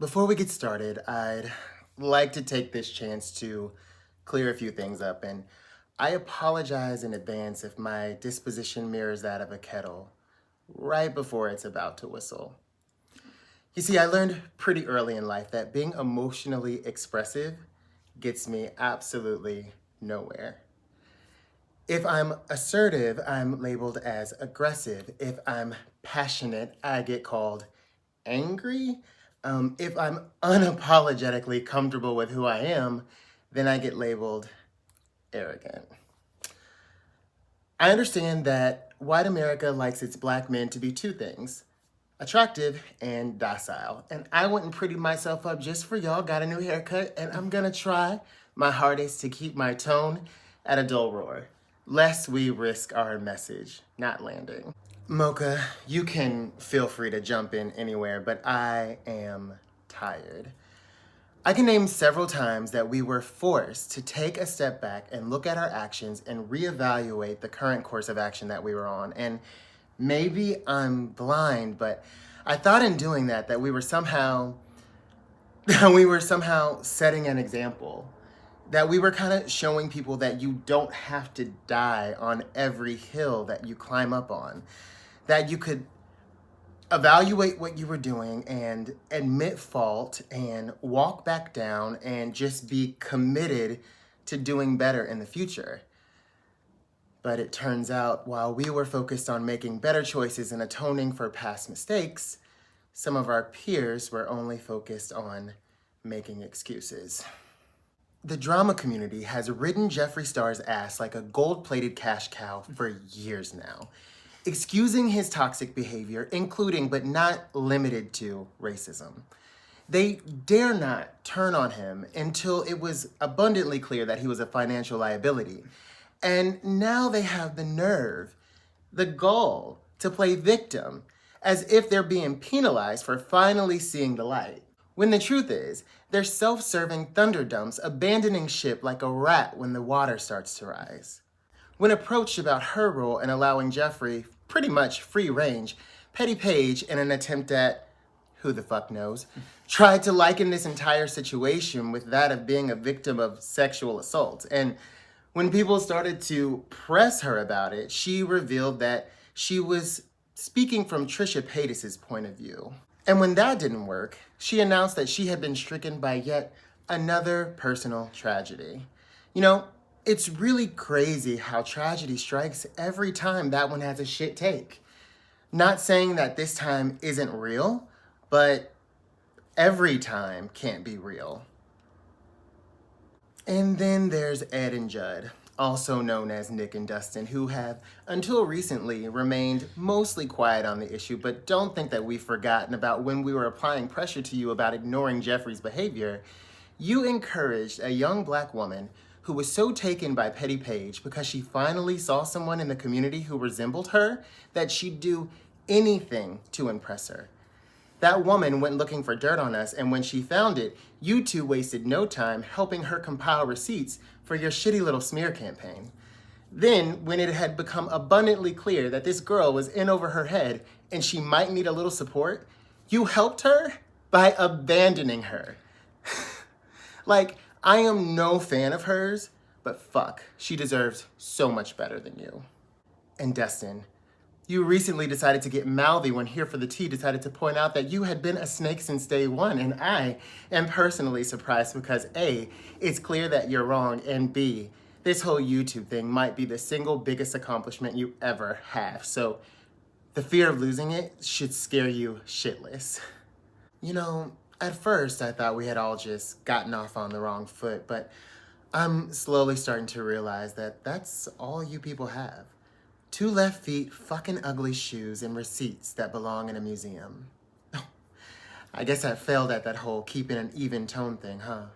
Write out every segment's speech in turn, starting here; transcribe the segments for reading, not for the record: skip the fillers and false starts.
Before we get started, I'd like to take this chance to clear a few things up, and I apologize in advance if my disposition mirrors that of a kettle right before it's about to whistle. You see, I learned pretty early in life that being emotionally expressive gets me absolutely nowhere. If I'm assertive, I'm labeled as aggressive. If I'm passionate, I get called angry. If I'm unapologetically comfortable with who I am, then I get labeled arrogant. I understand that white America likes its black men to be two things: attractive and docile. And I went and prettied myself up just for y'all, got a new haircut, and I'm gonna try my hardest to keep my tone at a dull roar, lest we risk our message not landing. Mocha, you can feel free to jump in anywhere, but I am tired. I can name several times that we were forced to take a step back and look at our actions and reevaluate the current course of action that we were on. And maybe I'm blind, but I thought in doing that we were somehow setting an example. That we were kind of showing people that you don't have to die on every hill that you climb up on. That you could evaluate what you were doing and admit fault and walk back down and just be committed to doing better in the future. But it turns out while we were focused on making better choices and atoning for past mistakes, some of our peers were only focused on making excuses. The drama community has ridden Jeffree Star's ass like a gold-plated cash cow for years now, excusing his toxic behavior, including but not limited to racism. They dare not turn on him until it was abundantly clear that he was a financial liability. And now they have the nerve, the gall, to play victim, as if they're being penalized for finally seeing the light. When the truth is, they're self-serving thunderdumps abandoning ship like a rat when the water starts to rise. When approached about her role in allowing Jeffree pretty much free range, Petty Page, in an attempt at, who the fuck knows, tried to liken this entire situation with that of being a victim of sexual assault. And when people started to press her about it, she revealed that she was speaking from Trisha Paytas' point of view. And when that didn't work, she announced that she had been stricken by yet another personal tragedy. You know, it's really crazy how tragedy strikes every time that one has a shit take. Not saying that this time isn't real, but every time can't be real. And then there's Ed and Judd, also known as Nick and Dustin, who have, until recently, remained mostly quiet on the issue, but don't think that we've forgotten about when we were applying pressure to you about ignoring Jeffree's behavior. You encouraged a young black woman who was so taken by Petty Page because she finally saw someone in the community who resembled her that she'd do anything to impress her. That woman went looking for dirt on us, and when she found it, you two wasted no time helping her compile receipts for your shitty little smear campaign. Then, when it had become abundantly clear that this girl was in over her head and she might need a little support, you helped her by abandoning her. Like, I am no fan of hers, but fuck, she deserves so much better than you. And Dustin, you recently decided to get mouthy when Here for the Tea decided to point out that you had been a snake since day one, and I am personally surprised because A, it's clear that you're wrong, and B, this whole YouTube thing might be the single biggest accomplishment you ever have, so the fear of losing it should scare you shitless. You know, at first I thought we had all just gotten off on the wrong foot, but I'm slowly starting to realize that that's all you people have. 2 left feet, fucking ugly shoes, and receipts that belong in a museum. I guess I failed at that whole keeping an even tone thing, huh?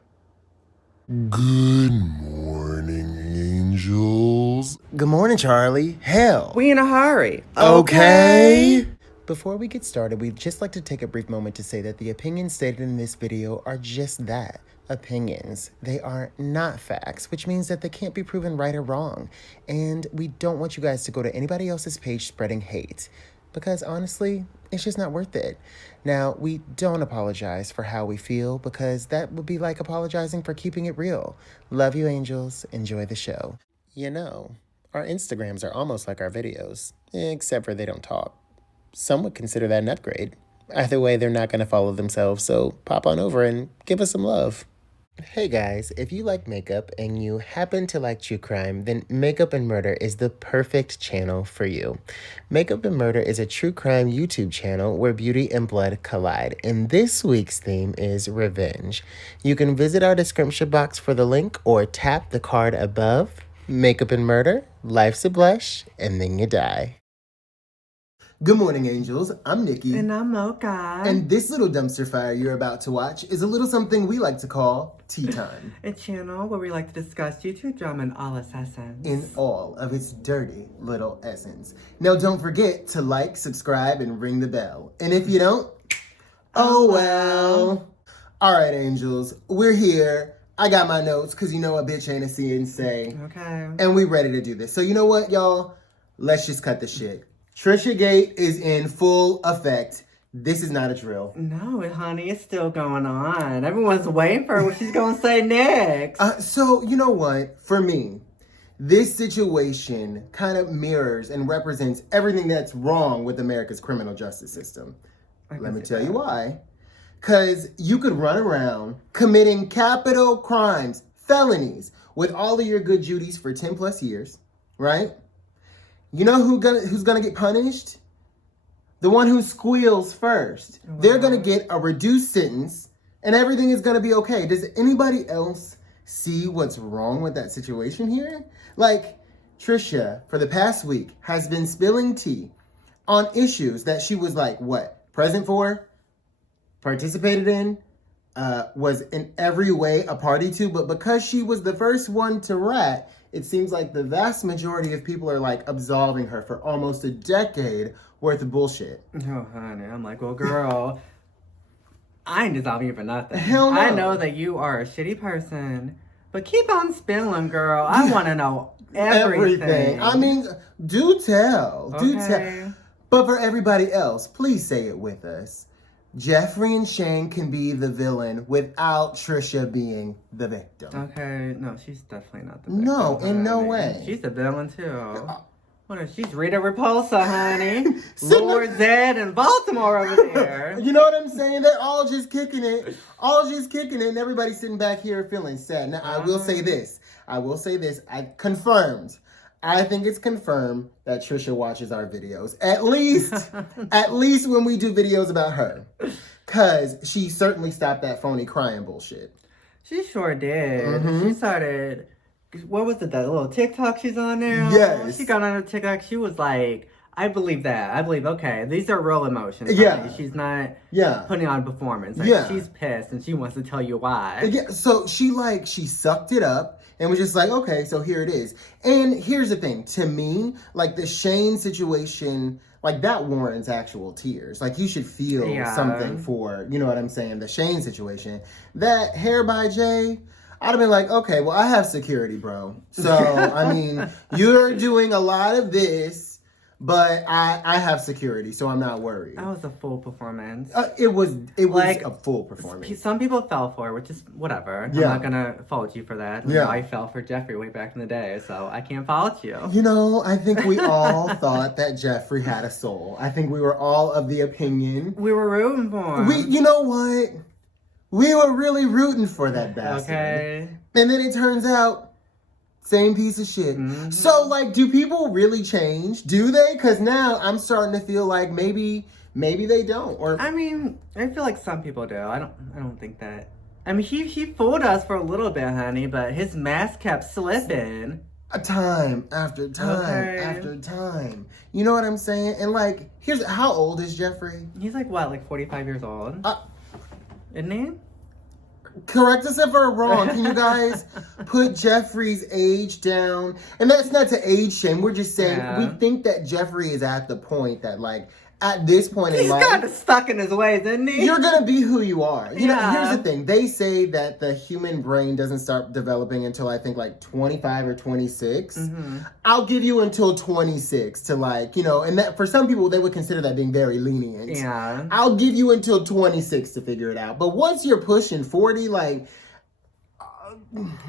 Good morning, angels. Good morning, Charlie. Hell. We in a hurry. Okay. Before we get started, we'd just like to take a brief moment to say that the opinions stated in this video are just that, opinions. They are not facts, which means that they can't be proven right or wrong. And we don't want you guys to go to anybody else's page spreading hate. because honestly, it's just not worth it. Now, we don't apologize for how we feel because that would be like apologizing for keeping it real. Love you, angels. Enjoy the show. You know, our Instagrams are almost like our videos, except for they don't talk. Some would consider that an upgrade. Either way, they're not going to follow themselves, so pop on over and give us some love. Hey guys, if you like makeup and you happen to like true crime, then Makeup and Murder is the perfect channel for you. Makeup and Murder is a true crime YouTube channel where beauty and blood collide, and this week's theme is revenge. You can visit our description box for the link or tap the card above. Makeup and Murder, life's a blush, and then you die. Good morning, angels. I'm Nicky. And I'm Mocha. And this little dumpster fire you're about to watch is a little something we like to call Tea Time. A channel where we like to discuss YouTube drama in all its essence. In all of its dirty little essence. Now don't forget to like, subscribe, and ring the bell. And if you don't, oh well. All right, angels. We're here. I got my notes because you know a bitch ain't a CNC. Okay. And we ready to do this. So you know what, y'all? Let's just cut the shit. Trisha Gate is in full effect. This is not a drill. No, honey, it's still going on. Everyone's waiting for what she's going to say next. So, you know what? For me, this situation kind of mirrors and represents everything that's wrong with America's criminal justice system. Let me tell you why. Because you could run around committing capital crimes, felonies, with all of your good duties for 10 plus years, right? You know who's gonna get punished? The one who squeals first. Wow. They're gonna get a reduced sentence and everything is gonna be okay. Does anybody else see what's wrong with that situation here? Like, Trisha, for the past week, has been spilling tea on issues that she was like, what? Present for? Participated in? Was in every way a party to, but because she was the first one to rat, it seems like the vast majority of people are like absolving her for almost a decade worth of bullshit. Oh, honey, I'm like, well, girl, I ain't dissolving you for nothing. Hell no. I know that you are a shitty person, but keep on spilling, girl. I want to know everything. I mean, do tell. Okay. Do tell. But for everybody else, please say it with us. Jeffree and Shane can be the villain without Trisha being the victim. Okay, no, she's definitely not the victim. No, in no way. She's the villain too. What is she's Rita Repulsa, honey. Lord Zed and Baltimore over there. You know what I'm saying? They're all just kicking it. And everybody's sitting back here feeling sad. Now, I will say this. I confirmed. I think it's confirmed that Trisha watches our videos. At least when we do videos about her. Because she certainly stopped that phony crying bullshit. She sure did. Mm-hmm. She started, what was it, that little TikTok she's on now? Yes. She got on her TikTok. She was like, I believe that. I believe, okay, these are real emotions. Yeah. Honey. She's not putting on a performance. Like, yeah. She's pissed and she wants to tell you why. Yeah. So she sucked it up. And was just like, okay, so here it is. And here's the thing. To me, like the Shane situation, like that warrants actual tears. Like you should feel something for, you know what I'm saying, the Shane situation. That Hair by Jay, I'd have been like, okay, well, I have security, bro. So, I mean, you're doing a lot of this, but I have security, so I'm not worried. That was a full performance. It was like, a full performance. Some people fell for it, which is whatever. Yeah. I'm not going to fault you for that. Yeah. I fell for Jeffree way back in the day, so I can't fault you. You know, I think we all thought that Jeffree had a soul. I think we were all of the opinion. We were rooting for him. You know what? We were really rooting for that bastard. Okay. And then it turns out, same piece of shit. Mm-hmm. So, like, do people really change? Do they? Because now I'm starting to feel like maybe they don't. Or I mean, I feel like some people do. I don't think that. I mean, he fooled us for a little bit, honey, but his mask kept slipping. Time after time after time. You know what I'm saying? And like, how old is Jeffree? He's like what, like 45 years old? Isn't he? Correct us if we're wrong. Can you guys put Jeffree's age down? And that's not to age shame. We're just saying we think that Jeffree is at the point that like at this point in He's life, kind of stuck in his ways, isn't he? you're gonna be who you are. You know, Yeah. here's the thing. They say that the human brain doesn't start developing until I think like 25 or 26. Mm-hmm. I'll give you until 26 to like, you know, and that for some people they would consider that being very lenient. Yeah. I'll give you until 26 to figure it out. But once you're pushing 40, like,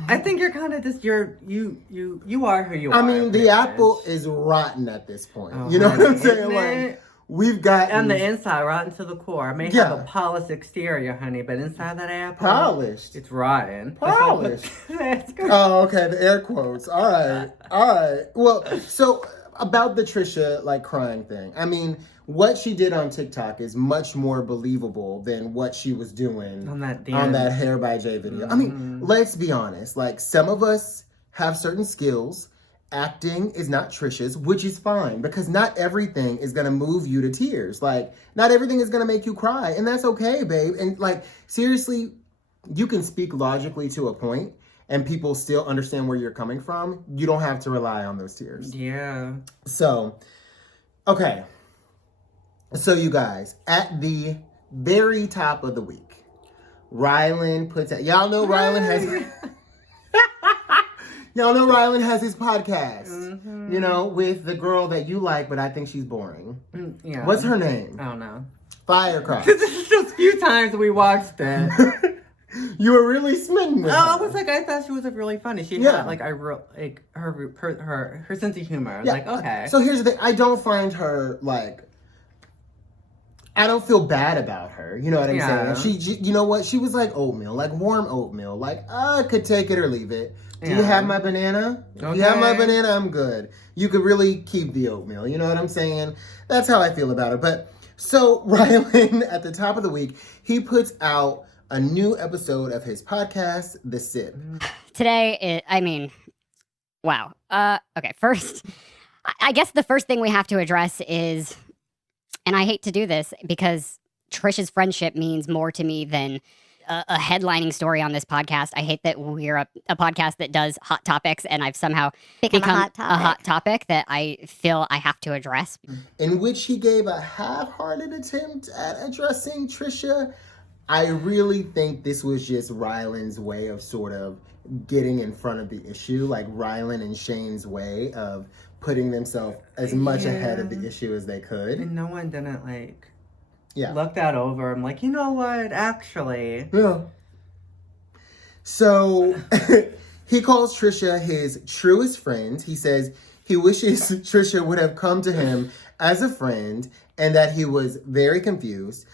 I think you're kind of just you are who you are. I mean, the pretty apple much. is rotten at this point. Oh, you know what I'm honey, saying? isn't Like, it? we've got On the inside, rotten to the core. I may have Yeah. a polished exterior, honey, but inside that apple, polished. it's rotten. Polished. That's good. Oh, okay. The air quotes. All right. All right. Well, so about the Trisha like crying thing. I mean, what she did on TikTok is much more believable than what she was doing On that Hair by Jay video. I mean, let's be honest. Like, some of us have certain skills. Acting is not Trisha's, which is fine because not everything is going to move you to tears. Like, not everything is going to make you cry, and that's okay, babe. And like, seriously, you can speak logically to a point and people still understand where you're coming from. You don't have to rely on those tears. Yeah. So, okay. So you guys, at the very top of the week, Ryland puts out, y'all know Ryland has y'all know Ryland has his podcast, you know, with the girl that you like, but I think she's boring. Yeah. What's her name? I don't know. Firecracker. This is just a few times we watched it. You were really smitten with her. I was like, I thought she was really funny. She Yeah. had like her sense of humor. Yeah. Like, okay. So here's the thing. I don't find her like. I don't feel bad about her. You know what I'm Yeah. saying? She, you know what? She was like oatmeal, like warm oatmeal. Like, I could take it or leave it. Do you Yeah. have my banana? If you have my banana, I'm good. You could really keep the oatmeal. You know what I'm saying? That's how I feel about her. But so Ryland, at the top of the week, he puts out a new episode of his podcast, The Sip. Today, wow. Okay, first, I guess the first thing we have to address is, and I hate to do this because Trisha's friendship means more to me than a headlining story on this podcast. I hate that we're a podcast that does hot topics, and I've somehow become a hot topic that I feel I have to address. In which he gave a half-hearted attempt at addressing Trisha. I really think this was just Ryland's way of sort of getting in front of the issue, like Ryland and Shane's way of putting themselves as much ahead of the issue as they could. And no one didn't like Yeah. look that over. I'm like, you know what? Actually, Yeah. So he calls Trisha his truest friend. He says he wishes Trisha would have come to him as a friend and that he was very confused.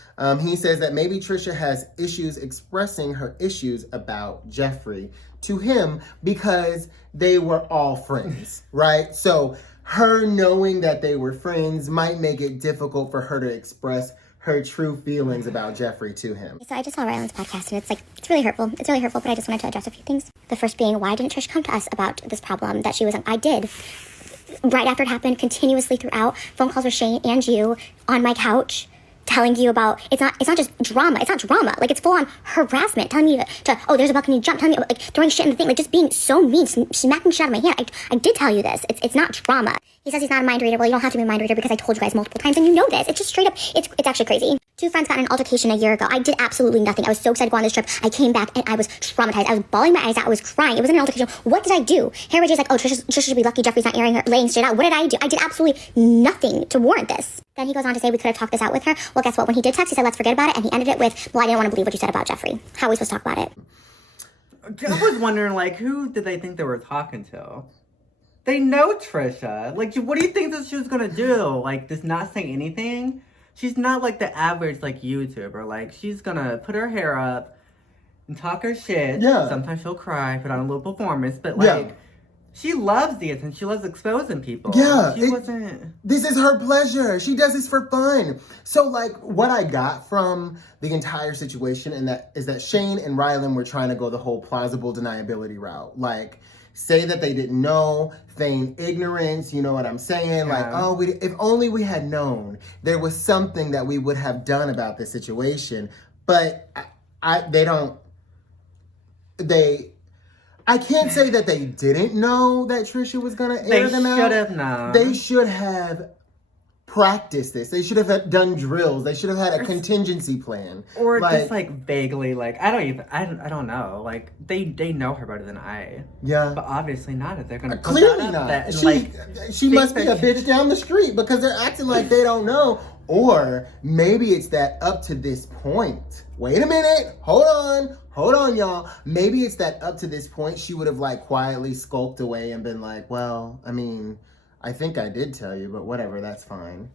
He says that maybe Trisha has issues expressing her issues about Jeffree to him because they were all friends, right? So her knowing that they were friends might make it difficult for her to express her true feelings about Jeffree to him. So I just saw Ryland's podcast, and it's really hurtful. It's really hurtful, but I just wanted to address a few things. The first being, why didn't Trish come to us about this problem that she was in? I did. Right after it happened, continuously throughout, phone calls with Shane and you on my couch, telling you about, it's not just drama. It's not drama. Like, it's full on harassment, telling me oh, there's a balcony jump, telling me, like, throwing shit in the thing, like, just being so mean, smacking shit out of my hand. I did tell you this. It's not drama. He says he's not a mind reader. Well, you don't have to be a mind reader because I told you guys multiple times, and you know this. It's just straight up, it's actually crazy. Two friends got in an altercation a year ago. I did absolutely nothing. I was so excited to go on this trip. I came back and I was traumatized. I was bawling my eyes out. I was crying. It wasn't an altercation. What did I do? Harry J's like, oh, Trisha should be lucky Jeffree's not laying straight out. What did I do? I did absolutely nothing to warrant this. Then he goes on to say we could have talked this out with her. Well, guess what? When he did text, he said, let's forget about it. And he ended it with, well, I didn't want to believe what you said about Jeffree. How are we supposed to talk about it? I was wondering, like, who did they think they were talking to? They know Trisha. Like, what do you think that she was gonna do? Like, just not say anything? She's not like the average, like, YouTuber. Like, she's gonna put her hair up and talk her shit. Yeah. Sometimes she'll cry, put on a little performance. But, like, Yeah. she loves the attention. She loves exposing people. Yeah, She wasn't... This is her pleasure. She does this for fun. So, like, what I got from the entire situation is that Shane and Ryland were trying to go the whole plausible deniability route. Like, say that they didn't know, feign ignorance, you know what I'm saying? Yeah. Like, oh, if only we had known there was something that we would have done about this situation. But I can't say that they didn't know that Trisha was going to air them out. They should have known. They should have practiced this. They should have done drills. They should have had a contingency plan. Or just like vaguely, like I don't know. Like they know her better than I. Yeah. But obviously not if they're gonna put clearly that up not. that, She must be a bitch down the street because they're acting like they don't know. Or maybe it's that up to this point. Wait a minute. Hold on, y'all. Maybe it's that up to this point she would have like quietly skulked away and been like, well, I mean, I think I did tell you, but whatever, that's fine.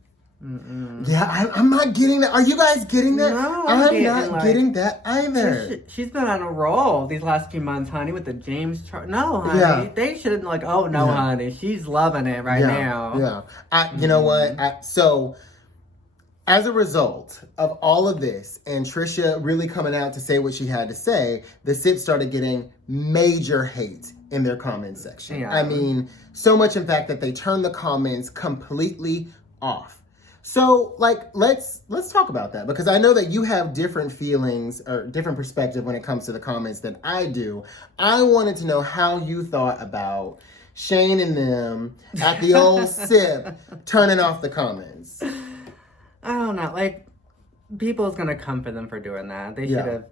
Mm-mm. Yeah, I'm not getting that. Are you guys getting that? No, I'm not getting that either. She's been on a roll these last few months, honey, with the James. No, honey, they should have been like, oh no, honey, she's loving it right now. Yeah, you know what? So, as a result of all of this, and Trisha really coming out to say what she had to say, the Sips started getting major hate in their comment section. Yeah. I mean, so much in fact that they turned the comments completely off. So, like, let's talk about that, because I know that you have different feelings or different perspective when it comes to the comments than I do. I wanted to know how you thought about Shane and them at the old Sip turning off the comments. I don't know. Like, people's gonna come for them for doing that. They should have.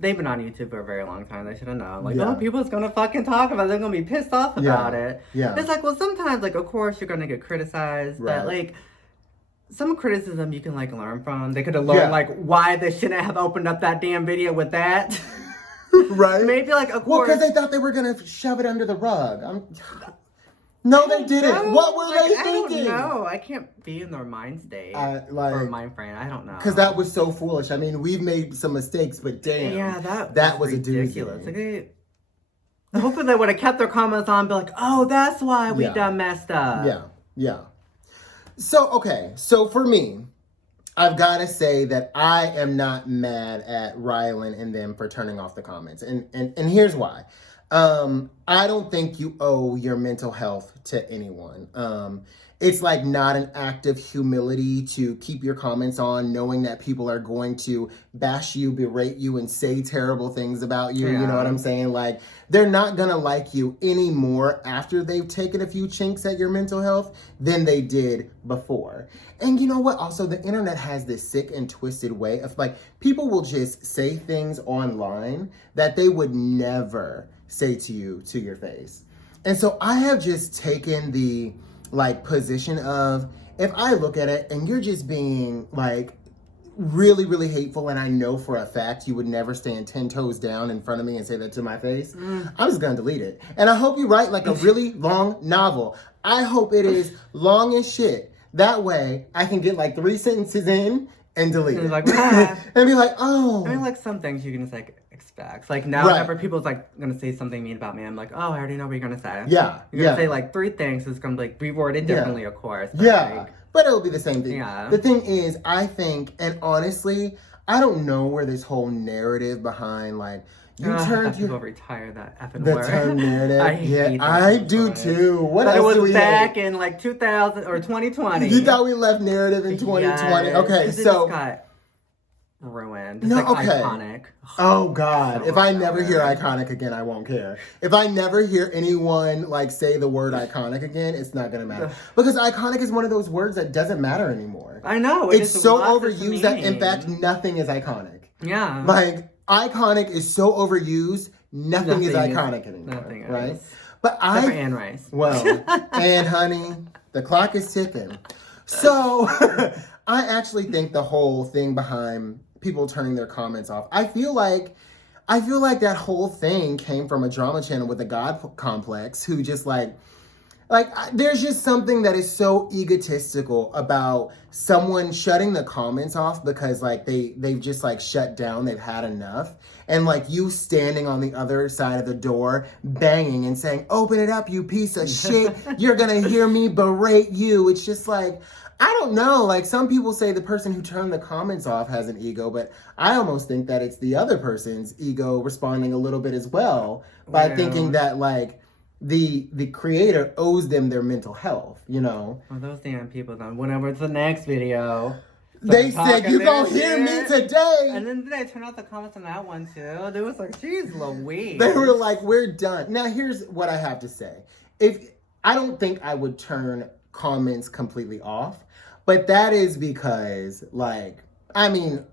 They've been on YouTube for a very long time. They should have known. Like, oh, people's gonna fucking talk about it. They're gonna be pissed off about it. Yeah. It's like, well, sometimes, like, of course, you're gonna get criticized, but like, some criticism you can like learn from. They could have learned like why they shouldn't have opened up that damn video with that. Right. Maybe like of course. Well, because they thought they were gonna shove it under the rug. No, they didn't. What were they thinking? I don't know. I can't be in their mind state or mind frame. I don't know. Because that was so foolish. I mean, we've made some mistakes, but damn. Yeah, that was ridiculous. a doozy. Like hopefully they would have kept their comments on and be like, oh, that's why we done messed up. Yeah. So, okay. So for me, I've got to say that I am not mad at Ryland and them for turning off the comments. And here's why. I don't think you owe your mental health to anyone. It's like not an act of humility to keep your comments on, knowing that people are going to bash you, berate you, and say terrible things about you. You know what I'm saying? Like, they're not gonna like you anymore after they've taken a few chinks at your mental health than they did before. And you know what? Also, the internet has this sick and twisted way of like, people will just say things online that they would never say to you to your face. And so I have just taken the like position of, if I look at it and you're just being like really, really hateful, and I know for a fact you would never stand 10 toes down in front of me and say that to my face, I'm just gonna delete it. And I hope you write like a really long novel. I hope it is long as shit. That way I can get like 3 sentences in and delete it. Like, and be like, oh. I mean, like some things you can just like expect. Like now, whenever people's like gonna say something mean about me, I'm like, oh, I already know what you're gonna say. Yeah. You're gonna say like 3 things. It's gonna be like reworded differently, of course. But like, but it'll be the same thing. Yeah. The thing is, I think, and honestly, I don't know where this whole narrative behind like you turned people retire that effing the word. term narrative. I hate that I do too. What but else it was do we back hate? in like 2000 or 2020. You thought we left narrative in 2020? Yes, Okay, so it got ruined. It's no, like okay. Iconic. Oh God! So if I never hear iconic again, I won't care. If I never hear anyone like say the word iconic again, it's not gonna matter, because iconic is one of those words that doesn't matter anymore. I know It's so overused that in fact nothing is iconic. Yeah. Like iconic is so overused, nothing is iconic anymore. Nothing right? is. But Except for Anne Rice. Well, and honey, the clock is ticking. So I actually think the whole thing behind people turning their comments off, I feel like that whole thing came from a drama channel with a God complex who just like there's just something that is so egotistical about someone shutting the comments off because like they've just like shut down, they've had enough, and like you standing on the other side of the door banging and saying, open it up, you piece of shit, you're gonna hear me berate you. It's just like, I don't know, like some people say the person who turned the comments off has an ego, but I almost think that it's the other person's ego responding a little bit as well by thinking that like the creator owes them their mental health, you know? Well, those damn people done whenever it's the next video. They said, you gonna hear me today. And then they turned out the comments on that one too. They was like, geez Louise. They were like, we're done. Now here's what I have to say. I don't think I would turn comments completely off, But that is because, like, I mean,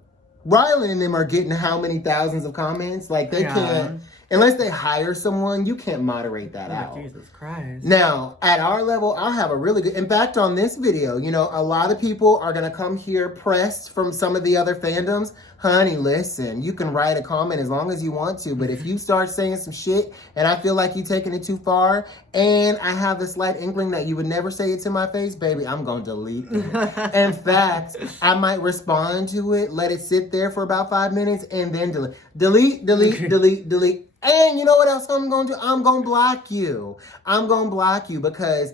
Ryland and them are getting how many thousands of comments? Like, they can't, unless they hire someone, you can't moderate that out. Jesus Christ. Now, at our level, I'll have a really good, in fact, on this video, you know, a lot of people are going to come here pressed from some of the other fandoms. Honey, listen, you can write a comment as long as you want to, but if you start saying some shit and I feel like you taking it too far, and I have the slight inkling that you would never say it to my face, baby, I'm going to delete it. In fact, I might respond to it, let it sit there for about 5 minutes, and then delete. And you know what else I'm going to do? I'm going to block you. I'm going to block you because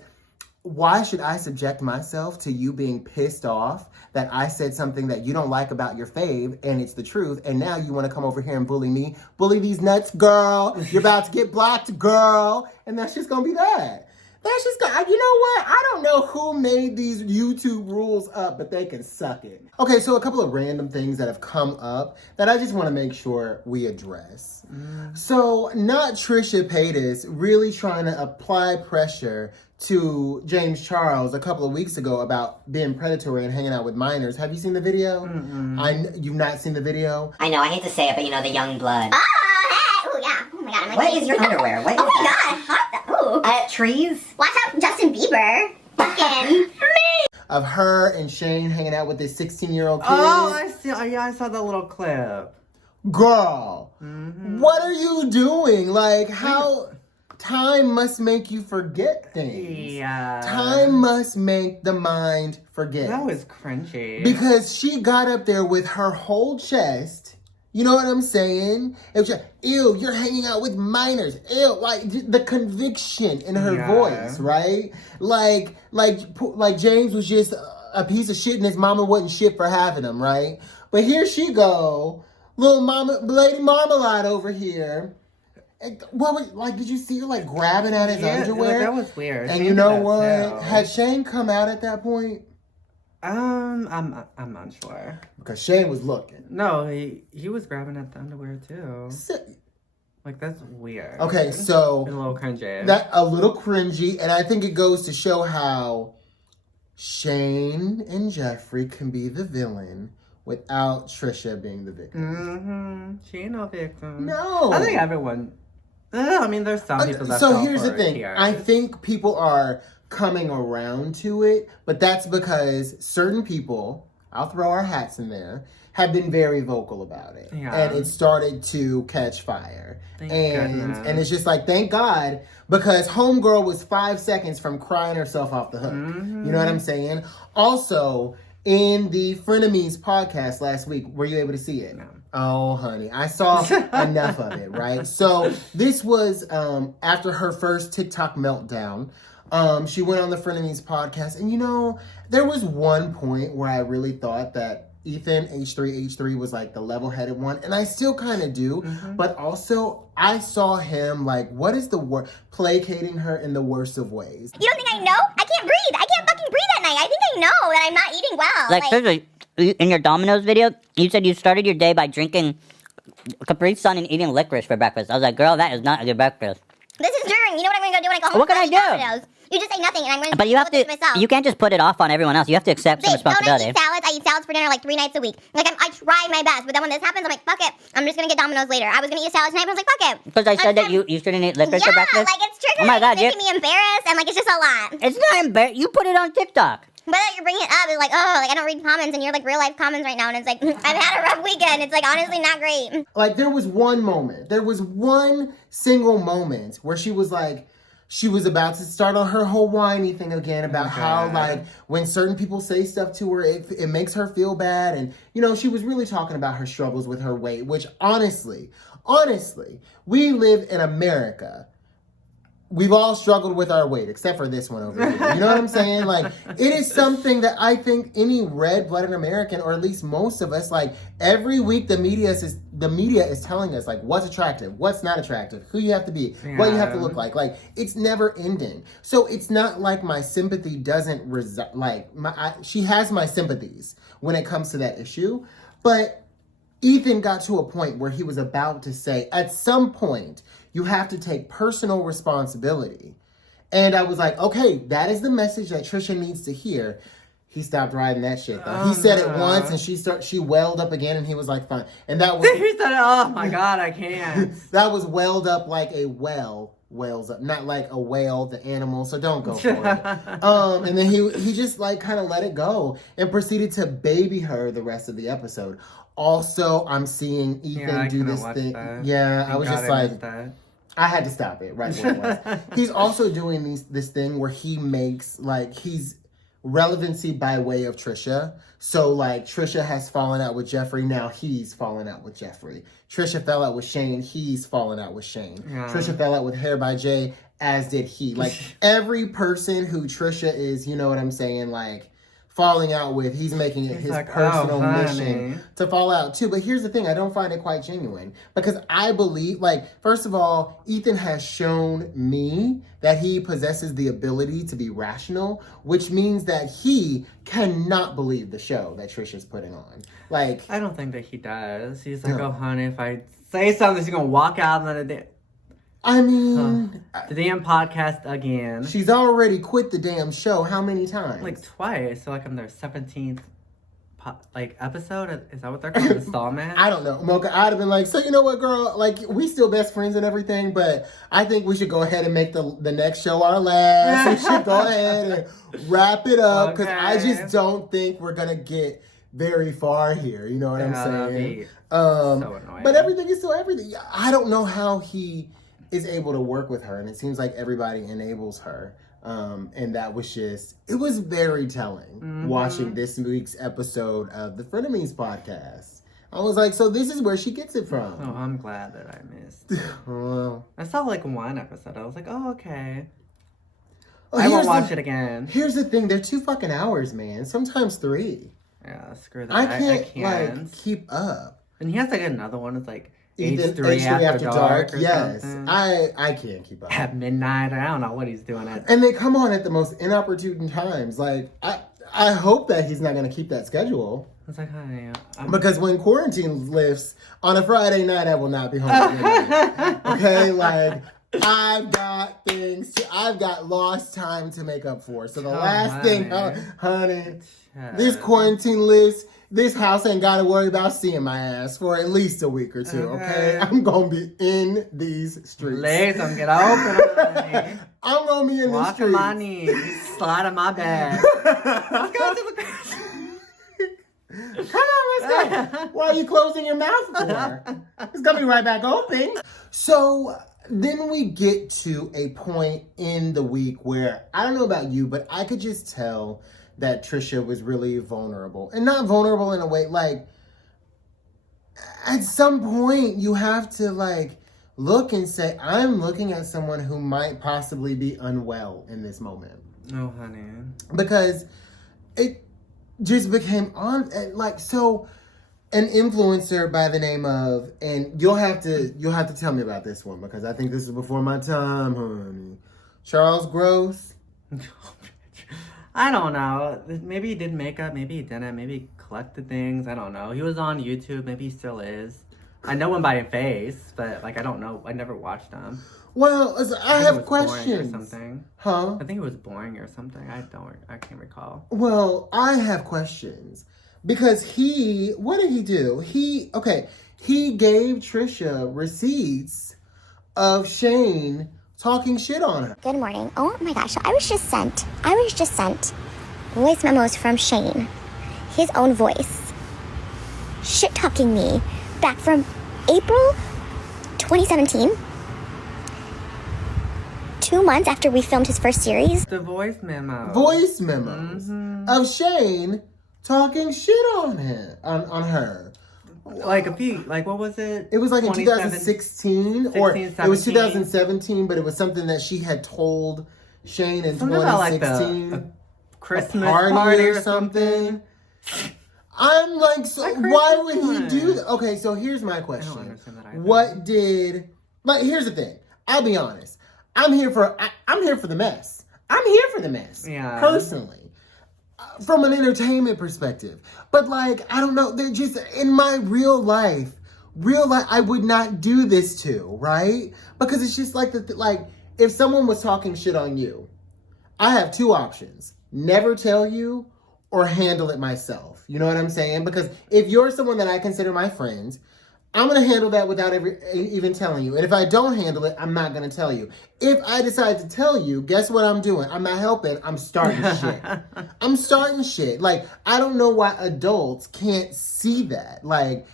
why should I subject myself to you being pissed off that I said something that you don't like about your fave and it's the truth, and now you want to come over here and bully me? Bully these nuts, girl. You're about to get blocked, girl. And that's just going to be that. That's just, you know what? I don't know who made these YouTube rules up, but they can suck it. Okay, so a couple of random things that have come up that I just want to make sure we address. So, not Trisha Paytas really trying to apply pressure to James Charles a couple of weeks ago about being predatory and hanging out with minors. Have you seen the video? You've not seen the video? I know, I hate to say it, but you know, the young blood. Oh, hey! Oh, yeah. Oh, my God. What is your underwear? What is Oh, my that? God. Hot. Ooh. Trees? Watch out, Justin Bieber. Fucking Of her and Shane hanging out with this 16-year-old kid. Oh, I see. Yeah, I saw that little clip. Girl, what are you doing? Like, how... Time must make you forget things. Yeah. Time must make the mind forget. That was cringy. Because she got up there with her whole chest. You know what I'm saying? It was just, ew, you're hanging out with minors. Ew, like the conviction in her voice, right? Like James was just a piece of shit and his mama wasn't shit for having him, right? But here she go, little mama, Lady Marmalade over here. What was, like, did you see her like grabbing at his underwear? That was weird. And Shane you know did that what? too. Had Shane come out at that point? I'm not sure. Because Shane was looking. No, he was grabbing at the underwear too. Like, that's weird. Okay, so And a little cringy. that a little cringy, and I think it goes to show how Shane and Jeffree can be the villain without Trisha being the victim. She ain't no victim. No. I think everyone. I mean, there's some people that So fell here's for the thing. it here. I think people are coming around to it, but that's because certain people, I'll throw our hats in there, have been very vocal about it. Yeah. And it started to catch fire. Thank and goodness. it's just like, thank God, because Homegirl was 5 seconds from crying herself off the hook. You know what I'm saying? Also, in the Frenemies podcast last week, were you able to see it? No. Oh, honey, I saw enough of it, right? So this was after her first TikTok meltdown. She went on the Frenemies podcast, and you know, there was one point where I really thought that Ethan H3 was like the level-headed one, and I still kind of do, but also I saw him like, what is the word? Placating her in the worst of ways. You don't think I know? I can't breathe. I can't fucking breathe at night. I think I know that I'm not eating well. Like, seriously, in your Domino's video, you said you started your day by drinking Capri Sun and eating licorice for breakfast. I was like, girl, that is not a good breakfast. This is during. You know what I'm going to go do when I go home? What can I do? Domino's. You just say nothing, and I'm going to But you have deal to, with this myself. you can't just put it off on everyone else. You have to accept some Babe, don't I responsibility. eat salads? I eat salads for dinner like 3 nights a week. Like, I try my best, but then when this happens, I'm like, fuck it. I'm just going to get Domino's later. I was going to eat a salad tonight, but I was like, fuck it. Because I said that you shouldn't eat licorice for Yeah, breakfast? like, it's triggering. Oh my God, it's making me embarrassed, and like, it's just a lot. It's not embarrassing. You put it on TikTok. But that you're bringing it up is like, oh, like, I don't read comments, and you're like real life comments right now, and it's like, I've had a rough weekend. It's like, honestly, not great. Like, there was one moment, there was one single moment where she was like, she was about to start on her whole whiny thing again about how, like, when certain people say stuff to her, it makes her feel bad. And, you know, she was really talking about her struggles with her weight, which honestly, we live in America. We've all struggled with our weight, except for this one over here. You know what I'm saying? Like, it is something that I think any red-blooded American, or at least most of us, like, every week the media is telling us, like, what's attractive, what's not attractive, who you have to be, what you have to look like. Like, it's never ending. So it's not like my sympathy doesn't she has my sympathies when it comes to that issue. But Ethan got to a point where he was about to say, at some point, you have to take personal responsibility. And I was like, okay, that is the message that Trisha needs to hear. he stopped riding that shit though. Oh, He said it no. once and she welled up again and he was like, fine. And that was He said, oh my God, I can't. that was welled up like a wells up, not like a whale, the animal. So don't go for it. And then he just like kind of let it go and proceeded to baby her the rest of the episode. Also, I'm seeing Ethan do this thing. Yeah, I was just like, I had to stop it right where it was. He's also doing this thing where he makes he's relevancy by way of Trisha. So like Trisha has fallen out with Jeffree, now he's fallen out with Jeffree. Trisha fell out with Shane, he's fallen out with Shane. Yeah. Trisha fell out with Hair by Jay, as did he. Like every person who Trisha is, you know what I'm saying, like falling out with, he's making it his personal mission to fall out too. But here's the thing, I don't find it quite genuine. Because I believe, first of all, Ethan has shown me that he possesses the ability to be rational, which means that he cannot believe the show that Trisha's putting on. I don't think that he does. He's like, oh honey, if I say something, she's gonna walk out and let it. I mean... the damn podcast again. She's already quit the damn show how many times? Like twice. So like on their 17th episode? Is that what they're called? Installment? I don't know. Mocha, I'd have been like, so you know what, girl? Like, we still best friends and everything, but I think we should go ahead and make the next show our last. We should go ahead and wrap it up, because I just don't think we're going to get very far here. You know what I'm saying? So annoying. But everything is still everything. I don't know how he is able to work with her, and it seems like everybody enables her. And that was it was very telling watching this week's episode of the Frenemies podcast. I was like, so this is where she gets it from. Oh, I'm glad that I missed. Well, I saw one episode. I was like, oh, okay. Oh, I won't watch it again. Here's the thing, they're 2 fucking hours, man. Sometimes 3. Yeah, screw that. I can't keep up. And he has another one. It's H3 After Dark. Yes. Something. I can't keep up. At midnight. I don't know what he's doing at. And they come on at the most inopportune times. I hope that he's not going to keep that schedule. It's like, honey, because when quarantine lifts, on a Friday night, I will not be home at midnight. Okay? I've got lost time to make up for. So the last thing, honey, this quarantine lifts, this house ain't got to worry about seeing my ass for at least a week or two, okay? I'm going to be in these streets. Legs, I'm get open. I'm going to be in these streets. Walk on my knees, slide on my bed. Let's go to the Come on, let's go. Why are you closing your mouth for? It's going to be right back open. So then we get to a point in the week where, I don't know about you, but I could just tell that Trisha was really vulnerable. And not vulnerable in a way, at some point you have to look and say, I'm looking at someone who might possibly be unwell in this moment. Oh, honey. Because it just became so an influencer by the name of, and you'll have to tell me about this one, because I think this is before my time, honey. Charles Gross. I don't know. Maybe he did makeup, maybe he didn't, maybe he collected things. I don't know. He was on YouTube, maybe he still is. I know him by face, but I don't know. I never watched him. Well, I have questions. Or something. Huh? I think it was boring or something. I can't recall. Well, I have questions. Because what did he do? He gave Trisha receipts of Shane talking shit on her. Good morning. Oh my gosh, I was just sent voice memos from Shane. His own voice. Shit-talking me back from April 2017. 2 months after we filmed his first series. The voice memos. Voice memos of Shane talking shit on her. What was it? It was in 2016 or it was 2017, but it was something that she had told Shane in something 2016. About a Christmas party or something. I'm why would he do that? Okay, so here's my question. I don't understand that either. Here's the thing. I'll be honest. I'm here for the mess. I'm here for the mess. Yeah. Personally. From an entertainment perspective. But I don't know, they're just in my real life, I would not do this to, right? Because it's just if someone was talking shit on you, I have 2 options. Never tell you or handle it myself. You know what I'm saying? Because if you're someone that I consider my friends, I'm going to handle that without even telling you. And if I don't handle it, I'm not going to tell you. If I decide to tell you, guess what I'm doing? I'm not helping. I'm starting shit. I'm starting shit. Like, I don't know why adults can't see that. Like,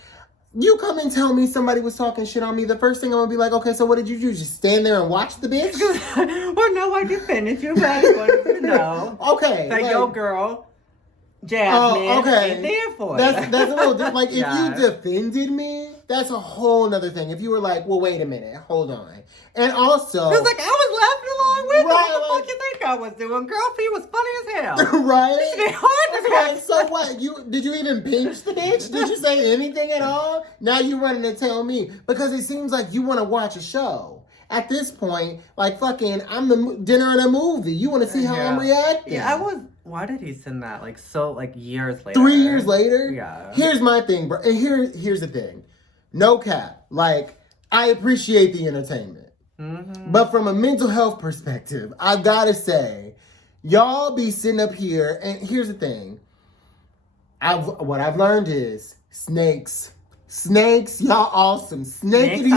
you come and tell me somebody was talking shit on me, the first thing I'm going to be like, okay, so what did you do? Just stand there and watch the bitch? Well, no, I defended you, but I wanted you to know. Okay. That your girl, Jasmine, ain't there for it. That's a little different. Like, if you defended me, that's a whole nother thing. If you were like, well, wait a minute, hold on. And also... It was like, I was laughing along with you. Right, What the fuck you think I was doing? Girl, she was funny as hell. Right? She hard to Like, so what? Did you even pinch the bitch? Did you say anything at all? Now you running to tell me. Because it seems like you want to watch a show. At this point, like, fucking, I'm the dinner in a movie. You want to see how I'm reacting. Yeah, I was... Why did he send that? Like, so, like, years later. 3 years later? Yeah. Here's my thing, bro. And here's the thing. No cap. Like, I appreciate the entertainment. Mm-hmm. But from a mental health perspective, I gotta say, y'all be sitting up here, and here's the thing. What I've learned is snakes. Snakes, y'all awesome. Snakeity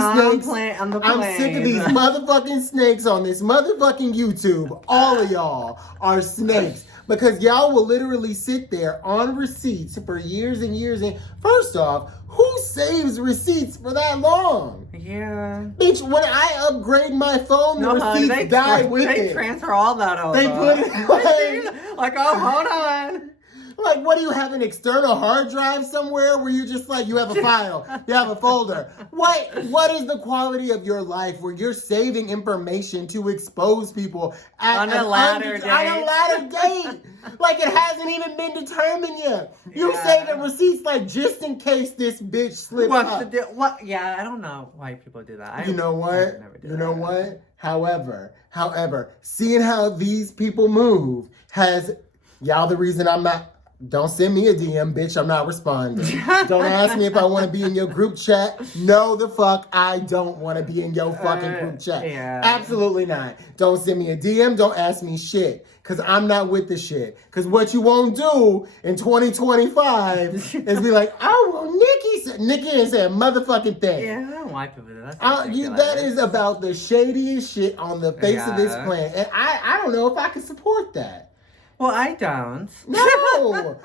snakes. I'm sick of these motherfucking snakes on this motherfucking YouTube. All of y'all are snakes. Because y'all will literally sit there on receipts for years and years. And first off, who saves receipts for that long? Yeah. Bitch, when I upgrade my phone, the receipts die with it. They transfer all that over. They put it like, oh, hold on. Like, what do you have, an external hard drive somewhere where you just like, you have a file, you have a folder? What is the quality of your life where you're saving information to expose people on a latter date? Like, it hasn't even been determined yet. You saving receipts like just in case this bitch slips up. Yeah, I don't know why people do that. You know what? You know what? However, seeing how these people move has y'all the reason I'm not. Don't send me a DM, bitch. I'm not responding. Don't ask me if I want to be in your group chat. No, the fuck, I don't want to be in your fucking group chat. Yeah. Absolutely not. Don't send me a DM. Don't ask me shit. Because I'm not with the shit. Because what you won't do in 2025 is be like, oh, well, Nicky didn't say a motherfucking thing. Yeah, I don't like people do that. That is about the shadiest shit on the face of this planet. And I don't know if I can support that. Well, I don't. No,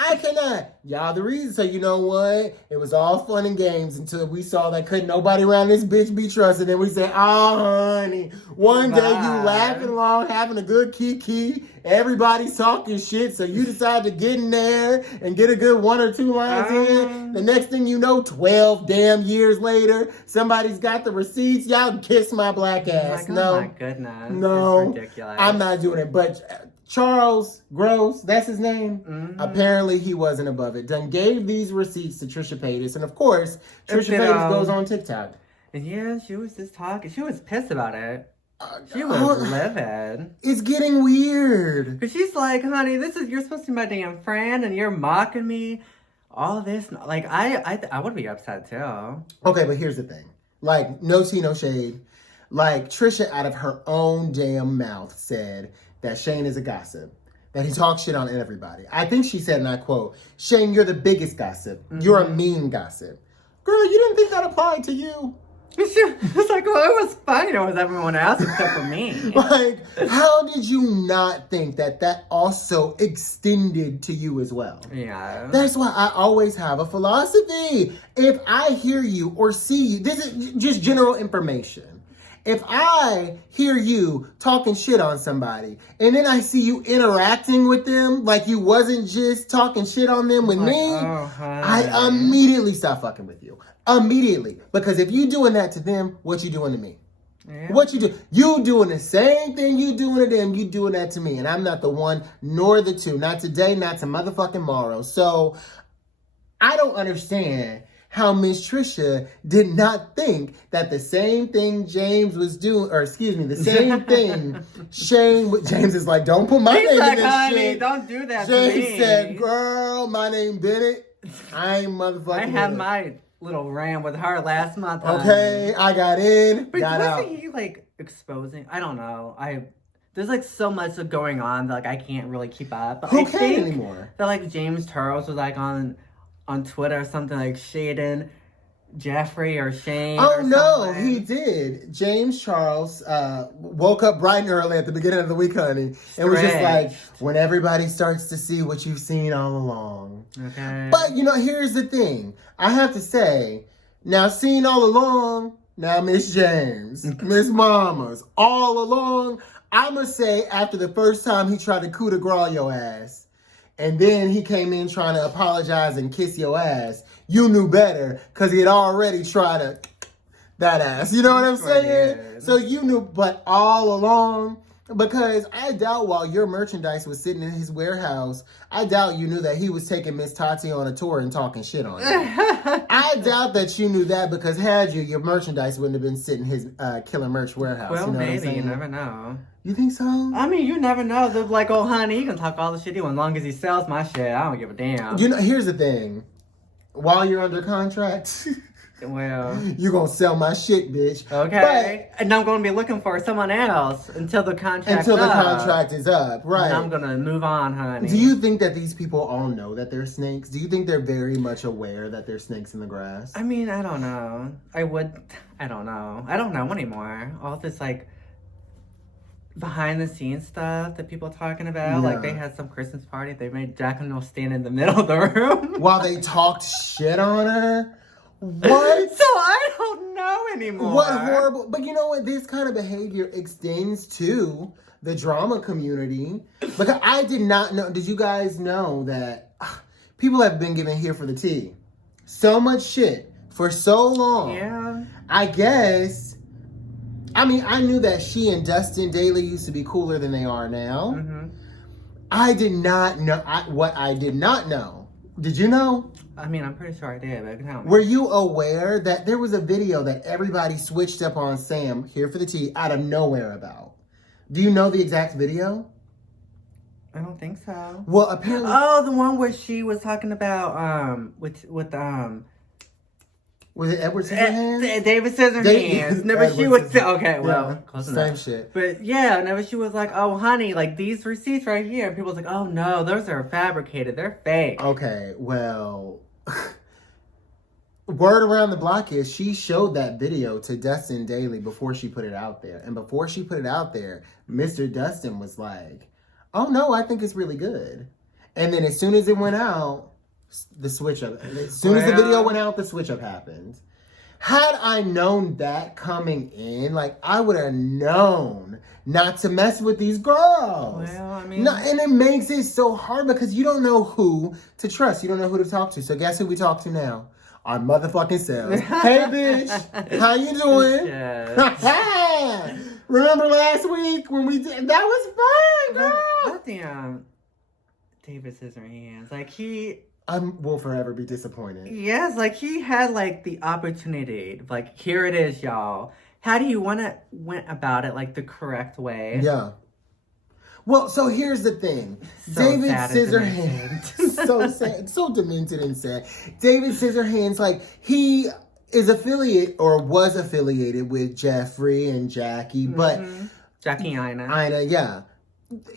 I cannot. Y'all the reason. So you know what? It was all fun and games until we saw that couldn't nobody around this bitch be trusted. And we said, oh, honey, one day you laughing along, having a good kiki. Everybody's talking shit. So you decide to get in there and get a good 1 or 2 lines in. The next thing you know, 12 damn years later, somebody's got the receipts. Y'all can kiss my black ass. Like, no. Oh my goodness. No. It's ridiculous. I'm not doing it. But Charles Gross, that's his name. Mm-hmm. Apparently he wasn't above it. Done gave these receipts to Trisha Paytas. And of course, Trisha Paytas goes on TikTok. And yeah, she was just talking. She was pissed about it. She was livid. It's getting weird. Cause she's like, honey, you're supposed to be my damn friend and you're mocking me. All this, like, I would be upset too. Okay, but here's the thing. Like, no tea, no shade. Like, Trisha out of her own damn mouth said that Shane is a gossip. That he talks shit on everybody. I think she said, and I quote, Shane, you're the biggest gossip. Mm-hmm. You're a mean gossip. Girl, you didn't think that applied to you. It's like, well, it was fine. It was everyone else except for me. Like, how did you not think that also extended to you as well? Yeah. That's why I always have a philosophy. If I hear you or see you, this is just general information. If I hear you talking shit on somebody and then I see you interacting with them like you wasn't just talking shit on them with me, I immediately stop fucking with you. Immediately. Because if you doing that to them, what you doing to me? Yeah. What you do? You doing the same thing you doing to them, you doing that to me. And I'm not the one nor the two. Not today, not to motherfucking tomorrow. So I don't understand how Miss Trisha did not think that the same thing James was doing, or excuse me, the same thing James is like, don't put my name in this honey, shit. Don't do that James to me. said, girl, my name Bennett. I ain't motherfucking I had my little rant with her last month. Okay, I got in, but got out. Wasn't he like exposing? I don't know. There's like so much going on that like I can't really keep up. But Who I can think anymore? that like James Charles was like on Twitter or something like shading Jeffree or Shane. Oh or no, something. he did. James Charles woke up bright and early at the beginning of the week, honey, and was just like, when everybody starts to see what you've seen all along. Okay. But here's the thing. I have to say, now seen all along, now Miss James, Miss Mamas, all along, I'ma say after the first time he tried to coup de grace your ass, and then he came in trying to apologize and kiss your ass, you knew better because he had already tried to that ass. You know what I'm saying? So you knew, but all along, because I doubt while your merchandise was sitting in his warehouse, I doubt you knew that he was taking Miss Tati on a tour and talking shit on you. I doubt that you knew that because had you, your merchandise wouldn't have been sitting in his killer merch warehouse. Well, you know maybe. what I'm You saying? never know. You think so? I mean, you never know. They're like, oh, honey, you can talk all the shit you want as long as he sells my shit. I don't give a damn. Here's the thing. While you're under contract, Well, you're going to sell my shit, bitch. okay. And I'm going to be looking for someone else until the contract Until the contract is up, right. And I'm going to move on, honey. Do you think that these people all know that they're snakes? Do you think they're very much aware that they're snakes in the grass? I mean, I don't know. I don't know. I don't know anymore. All this, like, behind the scenes stuff that people are talking about. Yeah. Like, they had some Christmas party. They made Jack and Noel stand in the middle of the room. While they talked shit on her? What? So I don't know anymore. What horrible. But you know what? This kind of behavior extends to the drama community. Because I did not know. Did you guys know that people have been given here for the tea? So much shit for so long. Yeah. I guess. I mean, I knew that she and Dustin Daly used to be cooler than they are now. Mm-hmm. I did not know what I did not know. Did you know? I mean, I'm pretty sure I did, but tell me. Were you aware that there was a video that everybody switched up on Sam, here for the tea, out of nowhere about? Do you know the exact video? I don't think so. Well, apparently... Oh, the one where she was talking about, with Was it Edward Scissorhands? David Scissorhands. Never she Edward was... Scissorhands. Okay, well, Yeah, close same enough. shit. But yeah, whenever she was like, oh, honey, like, these receipts right here. And people was like, oh, no, those are fabricated. They're fake. Okay, well... Word around the block is she showed that video to Dustin Daly before she put it out there. And before she put it out there, Mr. Dustin was like, oh no, I think it's really good. And then as soon as it went out, the switch up. As soon as the video went out, the switch up happened. Had I known that coming in, like I would have known not to mess with these girls. Well, I mean... No, and it makes it so hard because you don't know who to trust. You don't know who to talk to. So guess who we talk to now? Our motherfucking selves. Hey, bitch. How you doing? Yes. Remember last week when we did? That was fun, girl. That damn David Scissorhands. Like, I will forever be disappointed. Yes, like, he had, like, the opportunity. Like, here it is, y'all. How do you went about it, like, the correct way? Yeah. Well, so here's the thing. So David sad and Scissorhands. So sad. So demented and sad. David Scissorhands, like, he is affiliate or was affiliated with Jeffree and Jackie, but... Jackie Ina. Ina, yeah.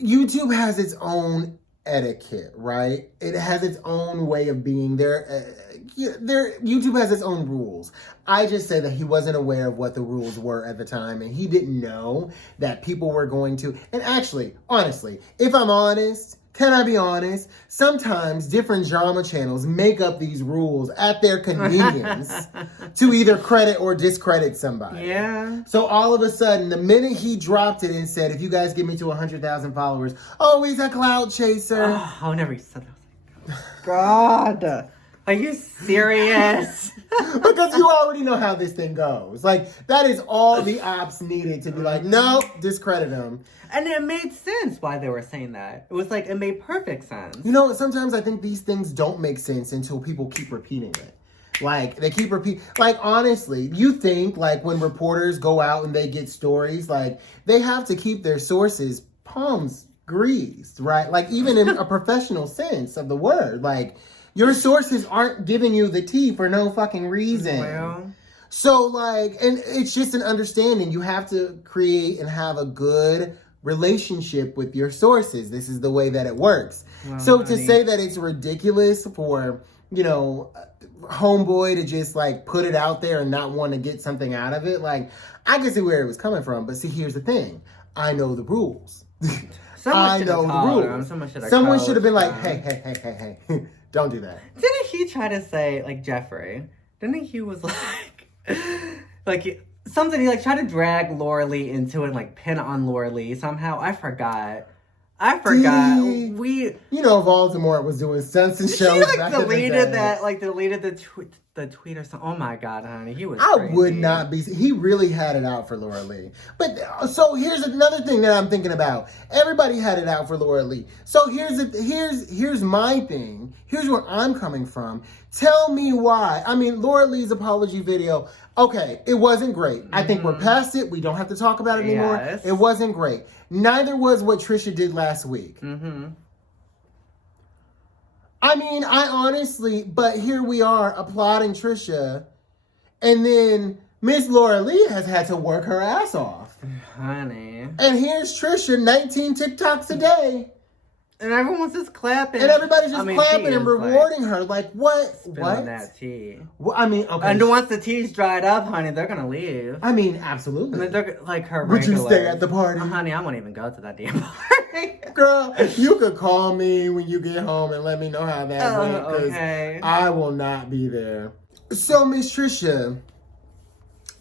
YouTube has its own etiquette, right? It has its own way of being there. YouTube has its own rules. I just say that he wasn't aware of what the rules were at the time, and he didn't know that people were going to. And actually, honestly, if I'm honest, can I be honest? Sometimes different drama channels make up these rules at their convenience to either credit or discredit somebody. Yeah. So all of a sudden, the minute he dropped it and said, if you guys get me to 100,000 followers, oh, he's a cloud chaser. Oh, I never said that. God. Are you serious? Because you already know how this thing goes. Like, that is all the ops needed to be like, no, discredit him. And it made sense why they were saying that. It was like, it made perfect sense. You know, sometimes I think these things don't make sense until people keep repeating it. Like, they keep repeating. Like, honestly, you think, like, when reporters go out and they get stories, like, they have to keep their sources palms greased, right? Like, even in a professional sense of the word. Like, your sources aren't giving you the tea for no fucking reason. Well... So, like, and it's just an understanding. You have to create and have a good relationship with your sources. This is the way that it works. Well, So to honey. say that it's ridiculous for, you know, homeboy to just like put it out there and not want to get something out of it, like, I can see where it was coming from. But see, here's the thing. I know the rules. I know the rules. Someone should have been like, hey, don't do that. Didn't he try to say, like, Jeffree? Didn't he was like something, he like tried to drag Laura Lee into it and like pin on Laura Lee somehow? I forgot. You know, Voldemort was doing stunts and shows. She like back in the deleted day. that, like deleted the tweet or something. Oh my God, honey, he was. I crazy. would not be. He really had it out for Laura Lee. But so here's another thing that I'm thinking about. Everybody had it out for Laura Lee. So here's my thing. Here's where I'm coming from. Tell me why. I mean, Laura Lee's apology video. Okay, it wasn't great. I think we're past it. We don't have to talk about it anymore. Yes. It wasn't great. Neither was what Trisha did last week. I mean, I honestly, but here we are applauding Trisha, and then Miss Laura Lee has had to work her ass off. Honey. And here's Trisha, 19 TikToks a day. And everyone's just clapping. And everybody's just she clapping is, and rewarding her. Like, what? Spilling What? that tea. Well, I mean, okay. And once the tea's dried up, honey, they're gonna leave. I mean, absolutely. And then they're like her Would you regular. stay at the party? Honey, I won't even go to that damn party. Girl, you could call me when you get home and let me know how that went. 'Cause okay. I will not be there. So Miss Trisha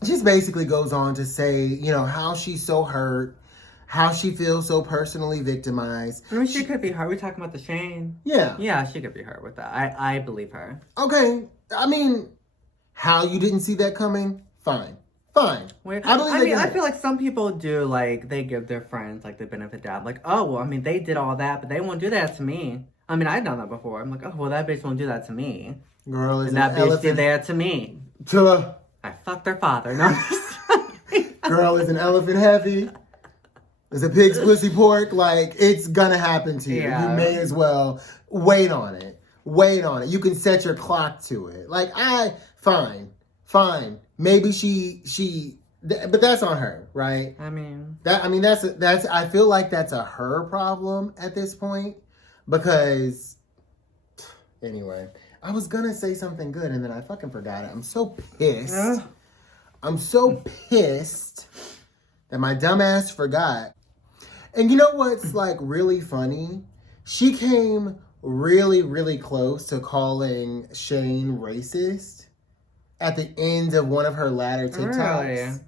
just basically goes on to say, you know, how she's so hurt, how she feels so personally victimized. I mean, she could be hurt. We're talking about the Shane. Yeah. Yeah, she could be hurt with that. I believe her. Okay. I mean, how you didn't see that coming? Fine. Wait, I believe I they mean, did I it. feel like some people do, like, they give their friends, like, the benefit of the doubt. Like, oh, well, I mean, they did all that, but they won't do that to me. I mean, I've done that before. I'm like, oh, well, that bitch won't do that to me. Girl is And an that bitch did elephant. that to me. To I fucked their father. No, girl is an elephant heavy. There's a pig's pussy pork. Like, it's gonna happen to you. Yeah. You may as well wait on it. You can set your clock to it. Like, fine. Maybe but that's on her, right? I mean, that's I feel like that's a her problem at this point, because anyway, I was gonna say something good and then I fucking forgot it. I'm so pissed. I'm so pissed that my dumbass forgot. And you know what's like really funny? She came really, really close to calling Shane racist at the end of one of her latter TikToks. Really?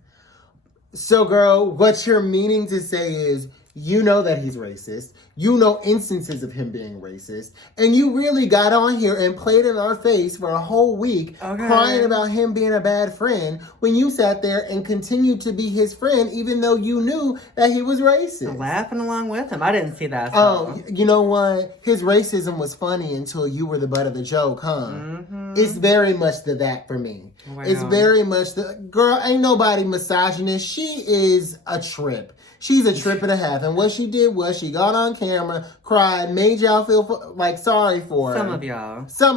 So, girl, what you're meaning to say is, you know that he's racist. You know instances of him being racist. And you really got on here and played in our face for a whole week crying about him being a bad friend when you sat there and continued to be his friend even though you knew that he was racist. laughing along with him. I didn't see that. So. Oh, you know what? His racism was funny until you were the butt of the joke, huh? It's very much that for me. Wow. It's very much girl, ain't nobody misogynist. She is a trip. She's a trip and a half. And what she did was she got on camera, cried, made y'all feel like sorry for her. Some of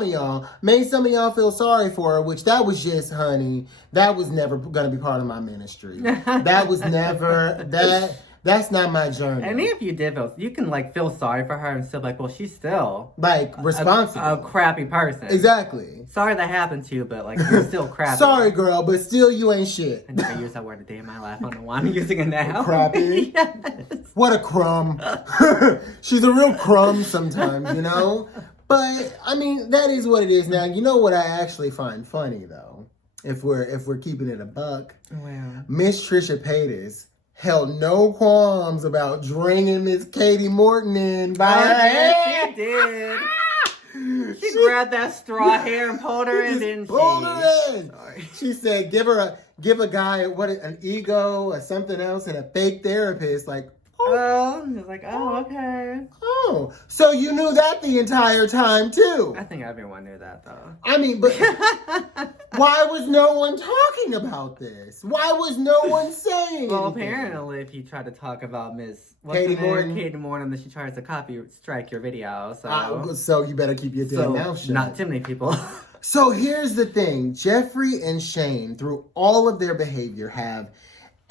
y'all. Made some of y'all feel sorry for her, which that was just, honey, that was never going to be part of my ministry. That was never, that's not my journey. And if you did you can like feel sorry for her and still like, well, she's still like responsible. A crappy person. Exactly. Sorry that happened to you, but like you're still crappy. Sorry, girl, but still you ain't shit. I never used that word a day in my life. I don't know why I'm using it now. Crappy? Yes. What a crumb. She's a real crumb sometimes, you know? But, I mean, that is what it is. Now, you know what I actually find funny, though? If we're keeping it a buck. Wow. Miss Trisha Paytas held no qualms about dragging Miss Katie Morton in by her Yes, hair. she did. She grabbed that straw hair and pulled her in, didn't she? Pulled her in. Sorry. She said, give a guy an ego or something else and a fake therapist. Like, Oh, I was like, oh, okay. oh, so you knew that the entire time too. I think everyone knew that though. I mean, but why was no one talking about this? Why was no one saying Well, anything? apparently, if you try to talk about Miss Katie Morton. Katie Morton, then she tries to copy strike your video. So, So you better keep your damn mouth shut. not too many people. So here's the thing. Jeffree and Shane, through all of their behavior, have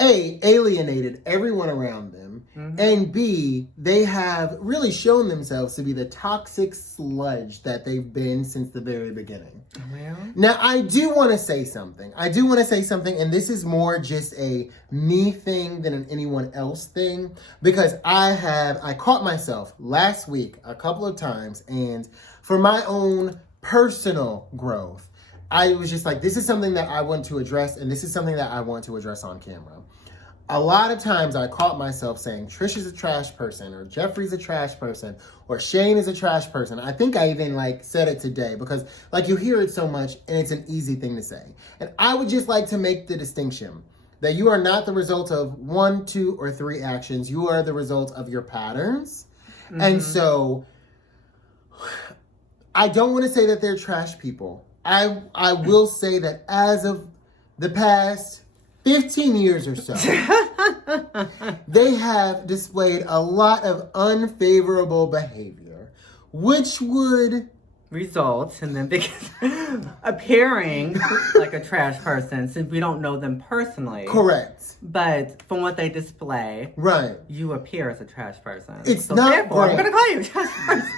A, alienated everyone around them, and B, they have really shown themselves to be the toxic sludge that they've been since the very beginning. Well, Now, I do want to say something. And this is more just a me thing than an anyone else thing, because I caught myself last week a couple of times, and for my own personal growth, I was just like, this is something that I want to address, and this is something that I want to address on camera. A lot of times I caught myself saying Trisha's a trash person, or Jeffree's a trash person, or Shane is a trash person. I think I even said it today because you hear it so much and it's an easy thing to say. And I would just like to make the distinction that you are not the result of 1, 2, or 3 actions. You are the result of your patterns. And so I don't want to say that they're trash people. I will say that as of the past 15 years or so, they have displayed a lot of unfavorable behavior, which would results in them appearing like a trash person since we don't know them personally. Correct. But from what they display, right, you appear as a trash person. It's so not therefore, great. I'm gonna call you a trash person.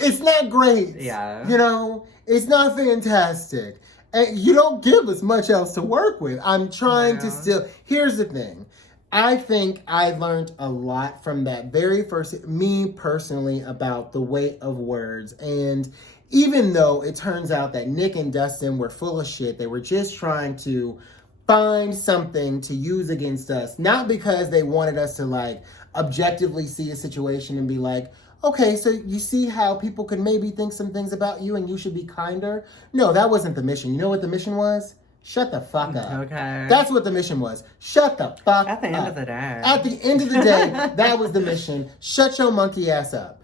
It's not great. Yeah. It's not fantastic. And you don't give us much else to work with. I'm trying to still... Here's the thing. I think I learned a lot from that very first... Me personally, about the weight of words. And even though it turns out that Nick and Dustin were full of shit, they were just trying to find something to use against us. Not because they wanted us to, objectively see a situation and be like... Okay, so you see how people could maybe think some things about you and you should be kinder? No, that wasn't the mission. You know what the mission was? Shut the fuck up. Okay. That's what the mission was. Shut the fuck up. At the end of the day. At the end of the day, that was the mission. Shut your monkey ass up.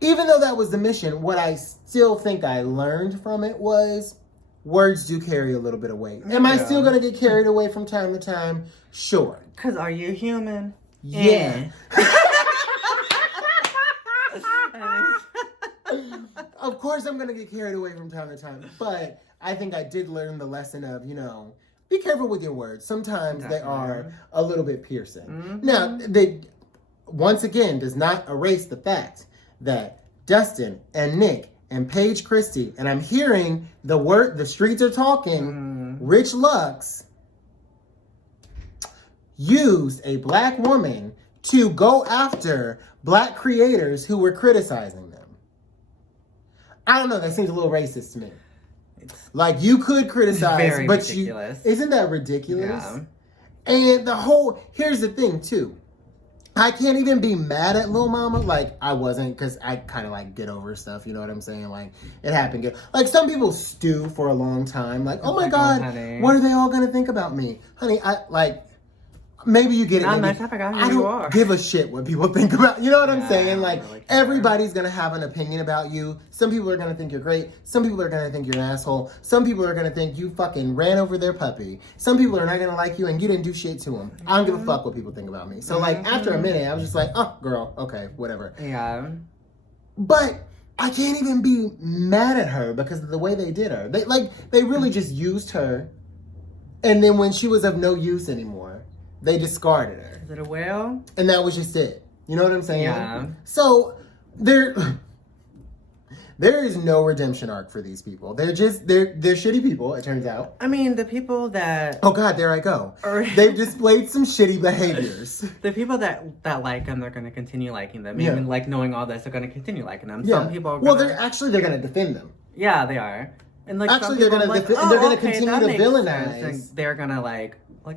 Even though that was the mission, what I still think I learned from it was words do carry a little bit of weight. Am I still going to get carried away from time to time? Sure. Because are you human? Yeah. Of course I'm going to get carried away from time to time, but I think I did learn the lesson of, be careful with your words. Sometimes they are a little bit piercing. Now, they, once again, does not erase the fact that Dustin and Nick and Paige Christie, and I'm hearing the streets are talking, Rich Lux used a black woman to go after black creators who were criticizing them. I don't know, that seems a little racist to me. You could criticize, very but ridiculous. Isn't that ridiculous? Yeah. And here's the thing too. I can't even be mad at Lil Mama. I wasn't, because I kind of get over stuff, you know what I'm saying? It happened. Some people stew for a long time. Oh my God, what are they all going to think about me? Honey, maybe you get it. Not much. I forgot who I you don't are. give a shit what people think about. You know what I'm saying? really care. Everybody's gonna have an opinion about you. Some people are gonna think you're great. Some people are gonna think you're an asshole. Some people are gonna think you fucking ran over their puppy. Some people are not gonna like you and you didn't do shit to them. I don't give a fuck what people think about me. So after a minute, I was just oh girl, okay, whatever. Yeah. But I can't even be mad at her because of the way they did her. They really just used her, and then when she was of no use anymore, they discarded her. Is it a whale? And that was just it. You know what I'm saying? Yeah. So there is no redemption arc for these people. They're shitty people, it turns out. I mean, the people that... Oh God, there I go. They've displayed some shitty behaviors. The people that like them, they're going to continue liking them. Yeah. Even knowing all this, they're going to continue liking them. Yeah. Some people are Well, gonna... they're going to defend them. Yeah, they are. And Actually, some they're people gonna are they're gonna okay, continue that to makes villainize. sense. And they're gonna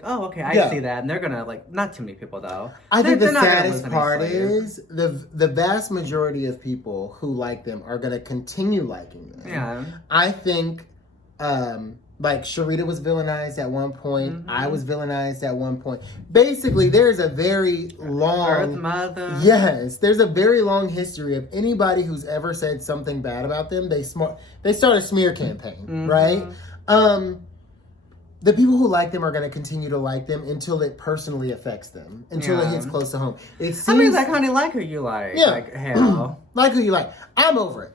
oh, okay, I Yeah. see that. And they're gonna not too many people though. I think They're the not gonna saddest lose any part slaves. is the vast majority of people who like them are going to continue liking them. Yeah. I think, Sharita was villainized at one point. I was villainized at one point. Basically, there's a very long... Earth Mother. Yes, there's a very long history of anybody who's ever said something bad about them. They start a smear campaign, right? The people who like them are going to continue to like them until it personally affects them, until it hits close to home. It seems, I mean, honey, like who you like. Yeah. Hell. like who you like. I'm over it.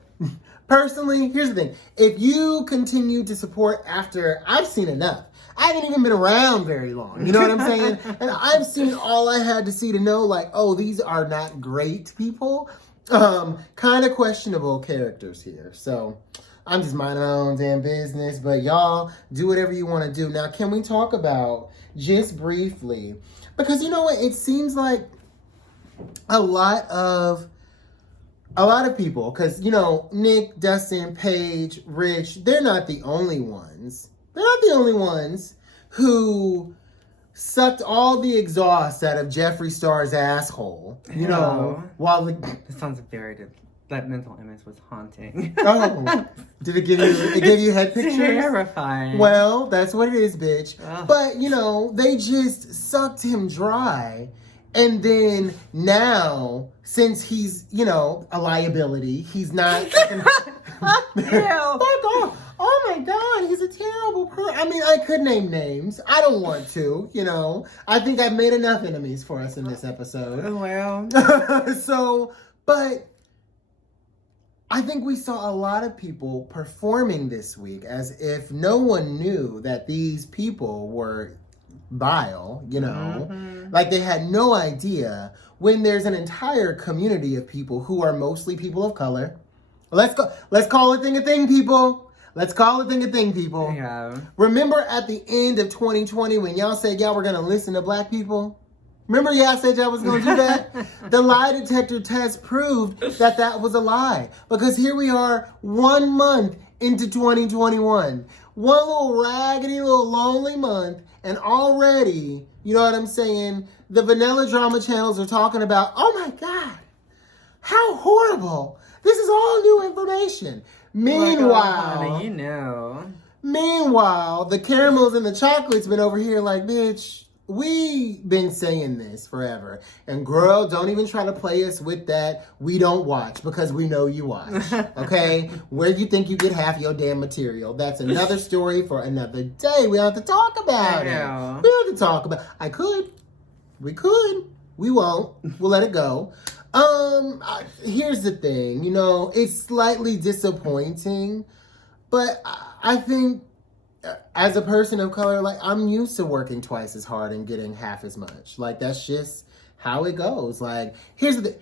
Personally, here's the thing. If you continue to support after... I've seen enough. I haven't even been around very long. You know what I'm saying? And I've seen all I had to see to know, like, oh, these are not great people. Kind of questionable characters here. So I'm just minding my own damn business. But y'all do whatever you want to do. Now, can we talk about just briefly? Because you know what? It seems like a lot of people, because, you know, Nick, Dustin, Paige, Rich, they're not the only ones. They're not the only ones who sucked all the exhaust out of Jeffree Star's asshole. You know, while the... This sounds that mental image was haunting. Oh, did it give you head pictures? Terrifying. Well, that's what it is, bitch. Ugh. But, you know, they just sucked him dry. And then now, since he's, you know, a liability, he's not... Ew. Fuck off. Oh my God, he's a terrible person. I mean, I could name names. I don't want to, you know. I think I've made enough enemies for us in this episode. Well. So, but I think we saw a lot of people performing this week as if no one knew that these people were vile, you know. Mm-hmm. Like they had no idea, when there's an entire community of people who are mostly people of color. Let's call a thing, people. Let's call a thing, people. Yeah. Remember at the end of 2020 when y'all said y'all were going to listen to black people? Remember y'all said y'all was going to do that? The lie detector test proved that was a lie. Because here we are 1 month into 2021. One little raggedy, little lonely month. And already, you know what I'm saying, the vanilla drama channels are talking about, oh my God, how horrible. This is all new information. Meanwhile, you know. Meanwhile, the caramels and the chocolates been over here like, bitch, we been saying this forever. And girl, don't even try to play us with that. We don't watch because we know you watch. Okay? Where do you think you get half your damn material? That's another story for another day. We don't have to talk about it. We don't have to talk about it. We could. We won't. We'll let it go. Here's the thing, you know, it's slightly disappointing, but I think as a person of color, like, I'm used to working twice as hard and getting half as much. Like, that's just how it goes. Like, here's the thing.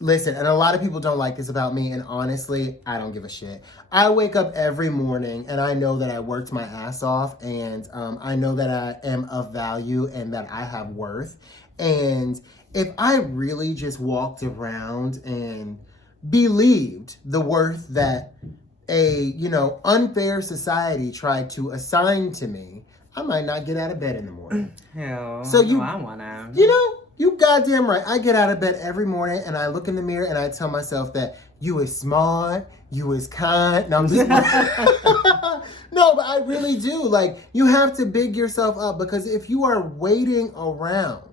Listen, and a lot of people don't like this about me, and honestly, I don't give a shit. I wake up every morning, and I know that I worked my ass off, and I know that I am of value and that I have worth. And if I really just walked around and believed the worth that a, you know, unfair society tried to assign to me, I might not get out of bed in the morning. Hell, so I wanna. You know, you goddamn right. I get out of bed every morning and I look in the mirror and I tell myself that you is smart, you is kind. No, I'm just No, but I really do. Like, you have to big yourself up, because if you are waiting around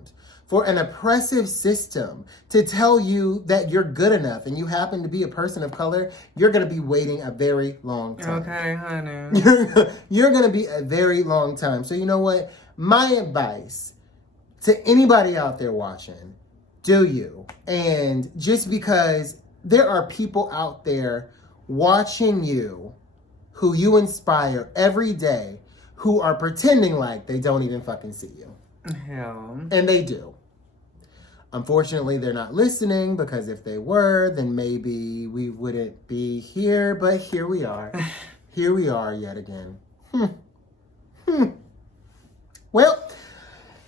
for an oppressive system to tell you that you're good enough and you happen to be a person of color, you're going to be waiting a very long time. Okay, honey. You're going to be a very long time. So you know what? My advice to anybody out there watching, do you. And just because there are people out there watching you who you inspire every day who are pretending like they don't even fucking see you. Hell. And they do. Unfortunately, they're not listening, because if they were, then maybe we wouldn't be here. But here we are. Here we are yet again. Well,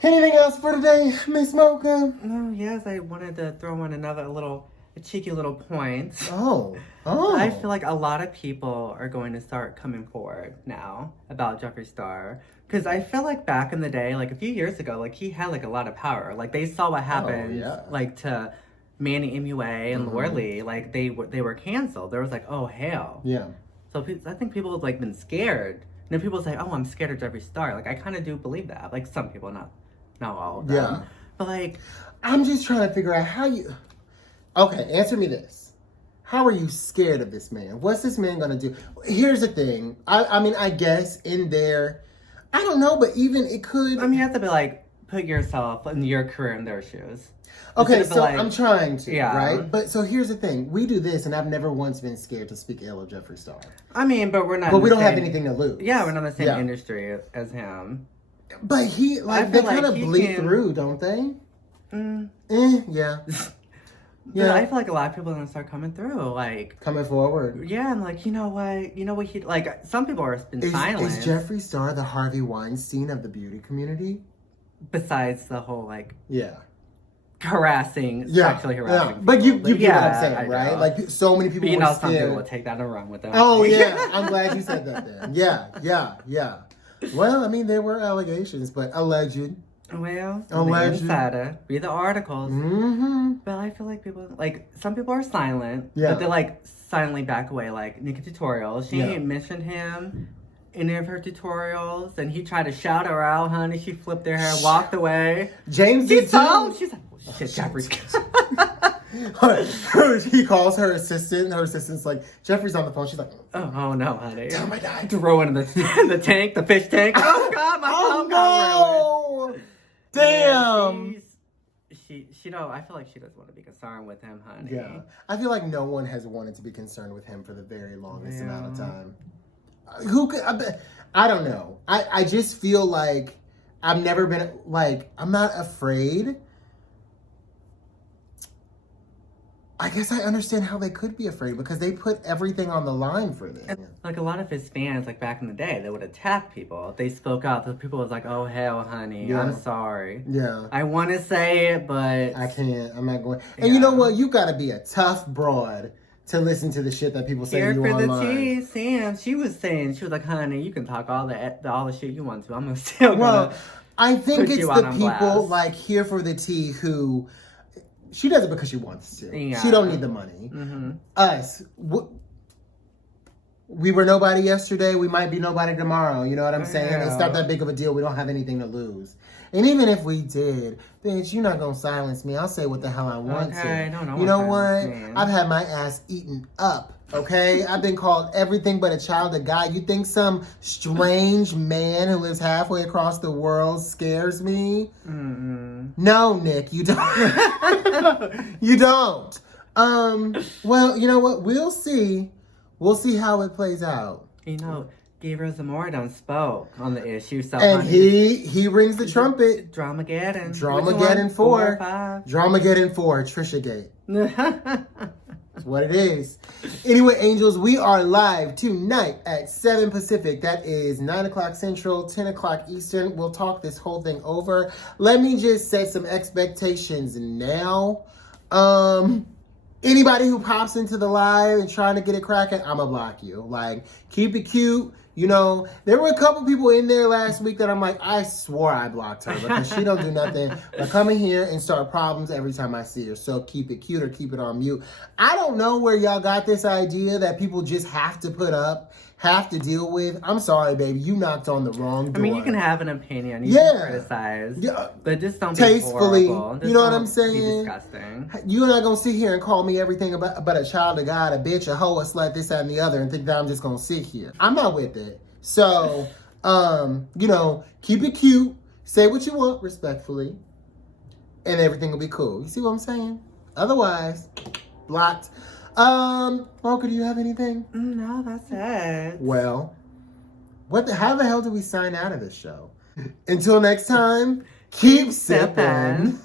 anything else for today, Miss Mocha? Oh, yes, I wanted to throw in a cheeky little point. Oh. I feel like a lot of people are going to start coming forward now about Jeffree Star. Because I feel like back in the day, like a few years ago, like he had like a lot of power. Like they saw what happened, like to Manny MUA and Laura Lee. Like they were canceled. There was like, oh hell. Yeah. So I think people have like been scared. And then people say, oh, I'm scared of Jeffree Star. Like I kind of do believe that. Like some people, not all of them. Yeah. But like, I'm just trying to figure out how you. Okay, answer me this. How are you scared of this man? What's this man gonna do? Here's the thing. I mean, I guess in there, I don't know, but even it could. I mean, you have to be like put yourself and your career in their shoes. Okay, Instead of so like- I'm trying to, Yeah. right? But so here's the thing. We do this, and I've never once been scared to speak ill of Jeffree Star. I mean, but we're not. But in we the don't have same- anything to lose. Yeah, we're not in the same Yeah. industry as him. But he, I like, feel they like kind of he bleed can- through, don't they? Mm. Yeah. Yeah, Yeah. I feel like a lot of people are gonna start coming through. Like, Coming forward. yeah, and like, you know what he like. Some people are been Is silent. Jeffree Star the Harvey Weinstein of the beauty community? Besides the whole like Yeah. harassing, Yeah. sexually harassing. Yeah. But you people. get what I'm I saying, right? know. Like, so many people But you were know, some people scared. will take that and run with it. Oh, yeah. I'm glad you said that then. Yeah. Well, I mean, there were allegations, but alleged. Well, Alleged. insider, read the articles. Mm-hmm. But I feel like people, like, some people are silent. Yeah. But they, like, silently back away. Like, Nicky tutorials. She Yeah. mentioned him in any of her tutorials. And he tried to shout her out, honey. She flipped her hair, walked away. James She's did so, too. she's like, oh, shit, Jeffree. He calls her assistant, and her assistant's like, Jeffree's on the phone. She's like, oh, no, honey. tell him I died. Throw in the tank, the fish tank. Oh, God, my phone got ruined. no! Damn! Yeah, she don't. I feel like she doesn't want to be concerned with him, honey. Yeah. I feel like no one has wanted to be concerned with him for the very longest amount of time. Who could, I don't know. I just feel like I've never been, like, I'm not afraid. I guess I understand how they could be afraid because they put everything on the line for this. Like a lot of his fans, like back in the day, they would attack people. If they spoke out, the people was like, "Oh hell, honey, Yeah. I'm sorry. Yeah. I want to say it, but I can't. I'm not going. And you know what? You gotta be a tough broad to listen to the shit that people say here to you for online. the tea, Sam. She was like, "Honey, you can talk all the shit you want to. I'm still Well, gonna." I think put it's you the out on people blast. like here for the tea who she does it because she wants to. Yeah. She don't need the money. Mm-hmm. Us, we were nobody yesterday. We might be nobody tomorrow. You know what I'm saying? It's not that big of a deal. We don't have anything to lose. And even if we did, bitch, you're not gonna silence me. I'll say what the hell I want Okay, to. no You know one what? silence me. I've had my ass eaten up. Okay, I've been called everything but a child of God. You think some strange man who lives halfway across the world scares me? Mm-mm. No, Nick, you don't. You don't. Well, you know what? We'll see. We'll see how it plays out. You know, Gabriel Zamora done spoke on the issue, so And honey, he rings the trumpet. Dramageddon. Dramageddon 4. 5. Dramageddon 4, Trisha Gate. That's what it is. Anyway, angels, we are live tonight at 7 Pacific. That is 9 o'clock Central, 10 o'clock Eastern. We'll talk this whole thing over. Let me just set some expectations now. Anybody who pops into the live and trying to get it cracking, I'ma block you. Like, keep it cute. You know, there were a couple people in there last week that I'm like, I swore I blocked her because she don't do nothing but come in here and start problems every time I see her. So keep it cute or keep it on mute. I don't know where y'all got this idea that people just have to put up, have to deal with. I'm sorry, baby. You knocked on the wrong door. I mean, you can have an opinion. You Yeah. can criticize. Yeah. But just don't Tastefully, be horrible. Just you know what don't I'm saying? Be disgusting. You're not going to sit here and call me everything about a child of God, a bitch, a hoe, a slut, this, that, and the other, and think that I'm just going to sit here. I'm not with it. So, you know, keep it cute. Say what you want respectfully. And everything will be cool. You see what I'm saying? Otherwise, blocked. Mocha, do you have anything? No, that's it. Well, how the hell do we sign out of this show? Until next time, keep sipping.